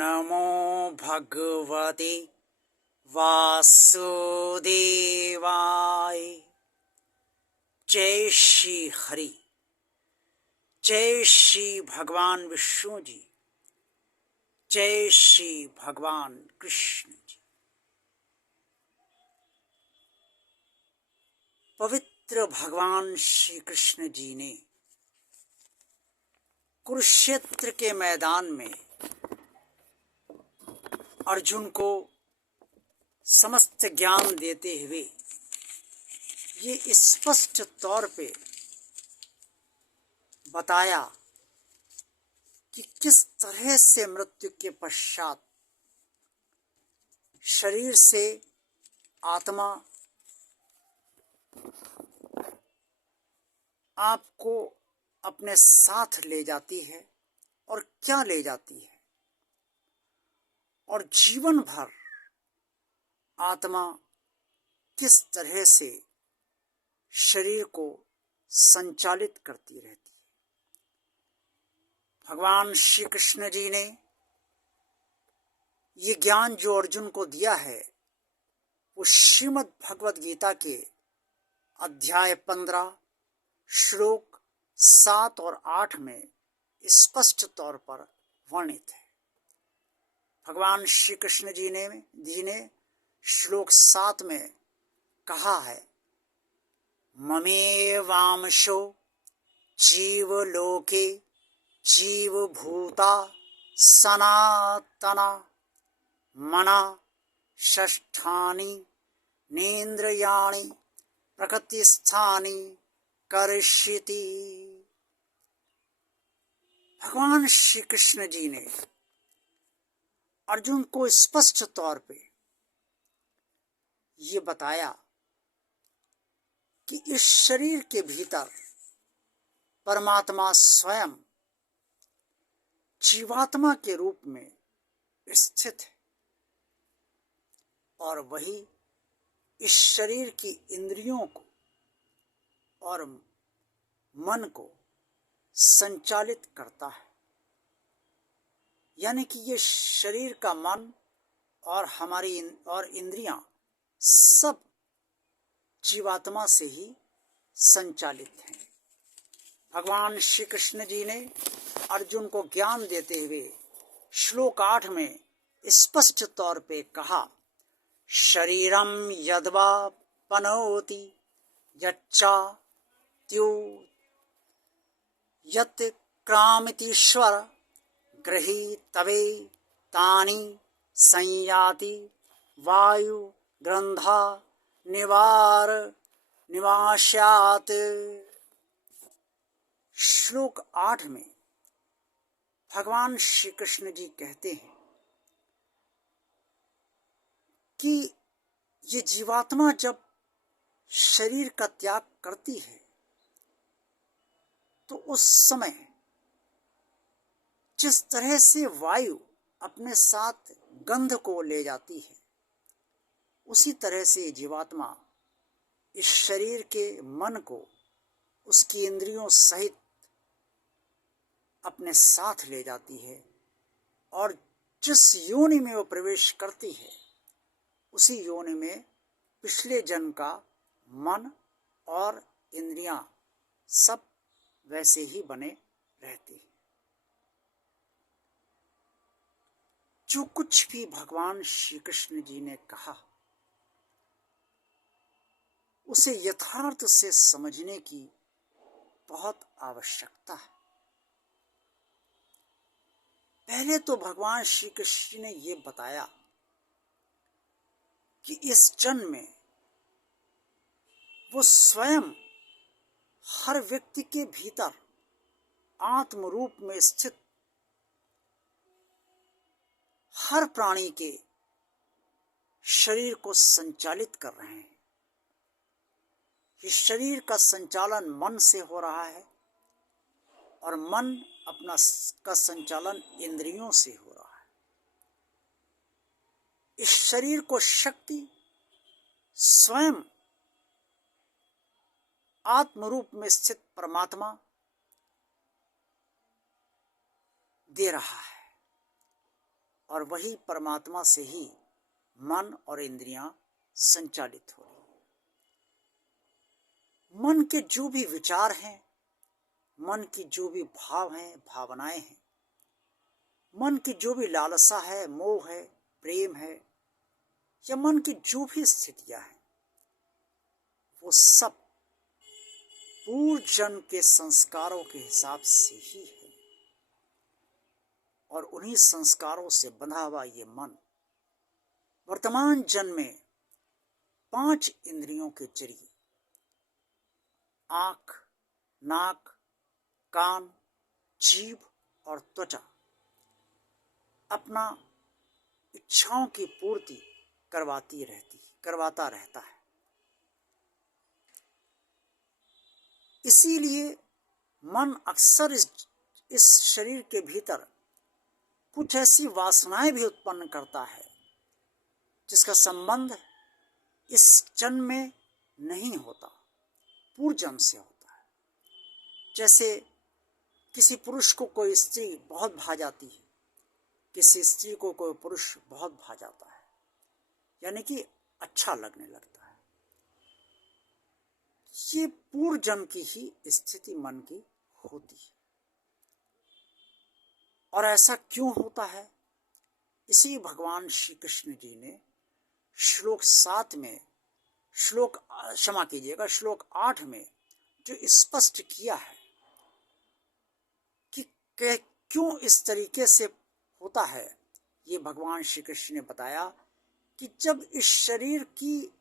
नमो भगवते वासुदेवाय। जय श्री हरि, जय श्री भगवान विष्णु जी, जय श्री भगवान कृष्ण जी। पवित्र भगवान श्री कृष्ण जी ने कुरुक्षेत्र के मैदान में अर्जुन को समस्त ज्ञान देते हुए ये स्पष्ट तौर पे बताया कि किस तरह से मृत्यु के पश्चात शरीर से आत्मा आपको अपने साथ ले जाती है और क्या ले जाती है, और जीवन भर आत्मा किस तरह से शरीर को संचालित करती रहती है। भगवान श्री कृष्ण जी ने ये ज्ञान जो अर्जुन को दिया है वो श्रीमद् भगवद गीता के अध्याय 15 श्लोक 7 और 8 में स्पष्ट तौर पर वर्णित है। भगवान श्री कृष्ण जी ने श्लोक 7 में कहा है, ममेवांशो जीवलोके जीवभूता सनातना मना षष्ठानि नेन्द्रियाणि प्रकृतिस्थानि करिष्यति। भगवान श्री कृष्ण जी ने अर्जुन को स्पष्ट तौर पे ये बताया कि इस शरीर के भीतर परमात्मा स्वयं जीवात्मा के रूप में स्थित है और वही इस शरीर की इंद्रियों को और मन को संचालित करता है। यानी कि ये शरीर का मन और हमारी इंद्रियां सब जीवात्मा से ही संचालित हैं। भगवान श्री कृष्ण जी ने अर्जुन को ज्ञान देते हुए श्लोक 8 में स्पष्ट तौर पे कहा, शरीरम यद्वा पनोति यच्चात्यो यत् क्रामितीश्वर गृहीतवे तानि संयाति वायु ग्रंथा निवास्यात्। श्लोक 8 में भगवान श्री कृष्ण जी कहते हैं कि ये जीवात्मा जब शरीर का त्याग करती है तो उस समय जिस तरह से वायु अपने साथ गंध को ले जाती है, उसी तरह से जीवात्मा इस शरीर के मन को उसकी इंद्रियों सहित अपने साथ ले जाती है और जिस योनि में वो प्रवेश करती है उसी योनि में पिछले जन्म का मन और इंद्रियां सब वैसे ही बने रहती हैं। जो कुछ भी भगवान श्री कृष्ण जी ने कहा उसे यथार्थ से समझने की बहुत आवश्यकता है। पहले तो भगवान श्री कृष्ण ने ये बताया कि इस जन्म में वो स्वयं हर व्यक्ति के भीतर आत्म रूप में स्थित हर प्राणी के शरीर को संचालित कर रहे हैं। इस शरीर का संचालन मन से हो रहा है और मन अपना का संचालन इंद्रियों से हो रहा है। इस शरीर को शक्ति स्वयं आत्म रूप में स्थित परमात्मा दे रहा है और वही परमात्मा से ही मन और इंद्रियां संचालित हो रही। मन के जो भी विचार हैं, मन की जो भी भाव हैं, भावनाएं हैं, मन की जो भी लालसा है, मोह है, प्रेम है, या मन की जो भी स्थितियां हैं, वो सब पूर्व जन्म के संस्कारों के हिसाब से ही है। और उन्हीं संस्कारों से बंधा हुआ ये मन वर्तमान जन्म में 5 इंद्रियों के जरिए आंख, नाक, कान, जीभ और त्वचा अपना इच्छाओं की पूर्ति करवाता रहता है। इसीलिए मन अक्सर इस शरीर के भीतर कुछ ऐसी वासनाएं भी उत्पन्न करता है जिसका संबंध इस जन्म में नहीं होता, पूर्व जन्म से होता है। जैसे किसी पुरुष को कोई स्त्री बहुत भा जाती है, किसी स्त्री को कोई पुरुष बहुत भा जाता है, यानी कि अच्छा लगने लगता है। ये पूर्व जन्म की ही स्थिति मन की होती है। और ऐसा क्यों होता है? इसी भगवान श्री कृष्ण जी ने श्लोक 7 में, श्लोक 8 में जो स्पष्ट किया है कि क्यों इस तरीके से होता है। ये भगवान श्री कृष्ण ने बताया कि जब इस शरीर की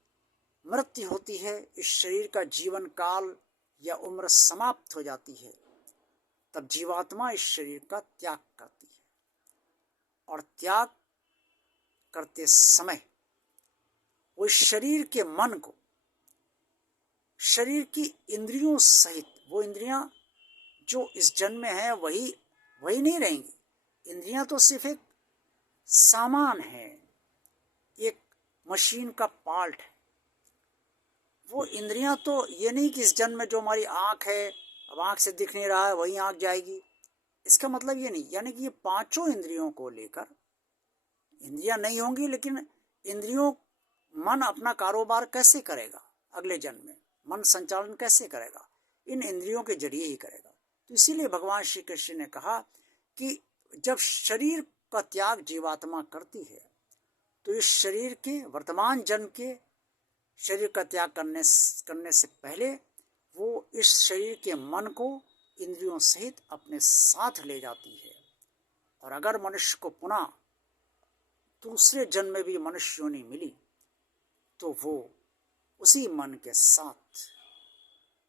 मृत्यु होती है, इस शरीर का जीवन काल या उम्र समाप्त हो जाती है, तब जीवात्मा इस शरीर का त्याग करती है। और त्याग करते समय वो शरीर के मन को, शरीर की इंद्रियों सहित, वो इंद्रियां जो इस जन्म में है वही नहीं रहेंगी। इंद्रियां तो सिर्फ एक सामान है, एक मशीन का पार्ट है। वो इंद्रियां तो ये नहीं कि इस जन्म में जो हमारी आंख है, अब आंख से दिख नहीं रहा है, वही आंख जाएगी, इसका मतलब ये नहीं। यानी कि ये 5 इंद्रियों को लेकर, इंद्रियां नहीं होंगी लेकिन इंद्रियों, मन अपना कारोबार कैसे करेगा अगले जन्म में, मन संचालन कैसे करेगा? इन इंद्रियों के जरिए ही करेगा। तो इसीलिए भगवान श्री कृष्ण ने कहा कि जब शरीर का त्याग जीवात्मा करती है तो इस शरीर के वर्तमान जन्म के शरीर का त्याग करने से पहले वो इस शरीर के मन को इंद्रियों सहित अपने साथ ले जाती है। और अगर मनुष्य को पुनः दूसरे जन्म में भी मनुष्य योनि मिली तो वो उसी मन के साथ,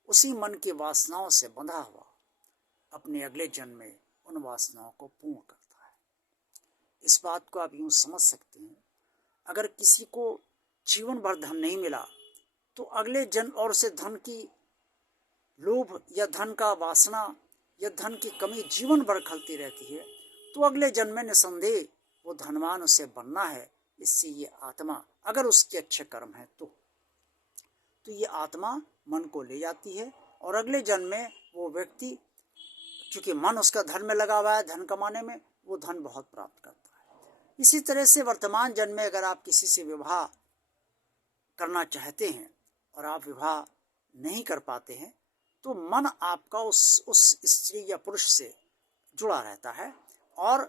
उसी मन की वासनाओं से बंधा हुआ अपने अगले जन्म में उन वासनाओं को पूर्ण करता है। इस बात को आप यूं समझ सकते हैं, अगर किसी को जीवन भर धन नहीं मिला तो अगले जन्म और उसे धन की लोभ या धन का वासना या धन की कमी जीवन भर खलती रहती है, तो अगले जन्म में निसंदेह वो धनवान उसे बनना है। इससे ये आत्मा, अगर उसके अच्छे कर्म है तो ये आत्मा मन को ले जाती है और अगले जन्म में वो व्यक्ति, क्योंकि मन उसका धन में लगा हुआ है, धन कमाने में, वो धन बहुत प्राप्त करता है। इसी तरह से वर्तमान जन्म में अगर आप किसी से विवाह करना चाहते हैं और आप विवाह नहीं कर पाते हैं तो मन आपका उस स्त्री या पुरुष से जुड़ा रहता है और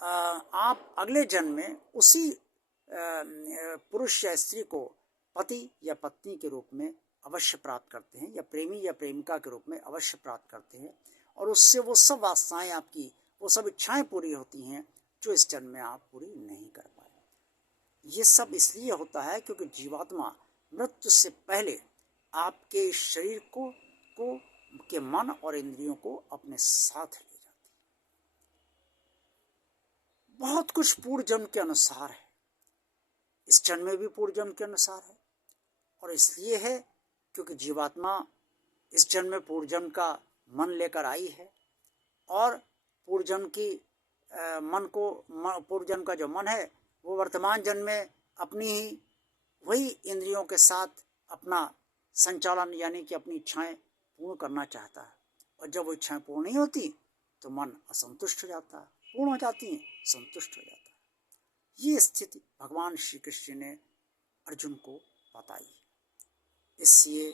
आप अगले जन्म में उसी पुरुष या स्त्री को पति या पत्नी के रूप में अवश्य प्राप्त करते हैं, या प्रेमी या प्रेमिका के रूप में अवश्य प्राप्त करते हैं। और उससे वो सब वासनाएं आपकी, वो सब इच्छाएं पूरी होती हैं जो इस जन्म में आप पूरी नहीं कर पाए। ये सब इसलिए होता है क्योंकि जीवात्मा मृत्यु से पहले आपके शरीर को के मन और इंद्रियों को अपने साथ ले जाती है। बहुत कुछ पूर्व जन्म के अनुसार है, इस जन्म में भी पूर्व जन्म के अनुसार है। और इसलिए है क्योंकि जीवात्मा इस जन्म में पूर्व जन्म का मन लेकर आई है और पूर्व जन्म की पूर्व जन्म का जो मन है वो वर्तमान जन्म में अपनी ही वही इंद्रियों के साथ अपना संचालन, यानी कि अपनी इच्छाएं पूर्ण करना चाहता है। और जब वो इच्छाएं पूर्ण नहीं होती तो मन असंतुष्ट हो जाता है, पूर्ण हो जाती हैं, संतुष्ट हो जाता है। ये स्थिति भगवान श्री कृष्ण ने अर्जुन को बताई। इसलिए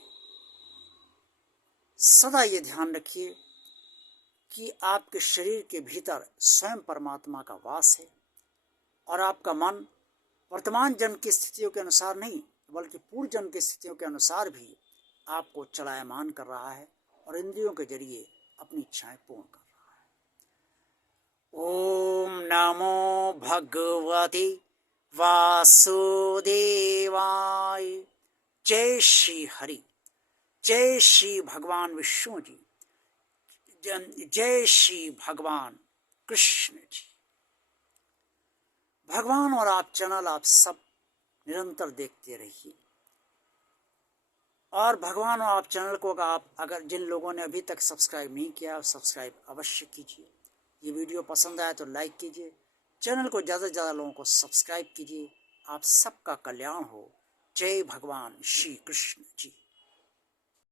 सदा ये ध्यान रखिए कि आपके शरीर के भीतर स्वयं परमात्मा का वास है और आपका मन वर्तमान जन्म की स्थितियों के अनुसार नहीं बल्कि पूर्व जन्म की स्थितियों के अनुसार भी आपको चलायमान कर रहा है और इंद्रियों के जरिए अपनी इच्छाएं पूर्ण कर रहा है। ओम नमो भगवते वासुदेवाय। जय श्री हरि, जय श्री भगवान विष्णु जी, जय श्री भगवान कृष्ण जी। भगवान और आप चैनल आप सब निरंतर देखते रहिए और भगवान और आप चैनल को आप अगर जिन लोगों ने अभी तक सब्सक्राइब नहीं किया सब्सक्राइब अवश्य कीजिए। ये वीडियो पसंद आया तो लाइक कीजिए, चैनल को ज़्यादा से ज़्यादा लोगों को सब्सक्राइब कीजिए। आप सबका कल्याण हो। जय भगवान श्री कृष्ण जी।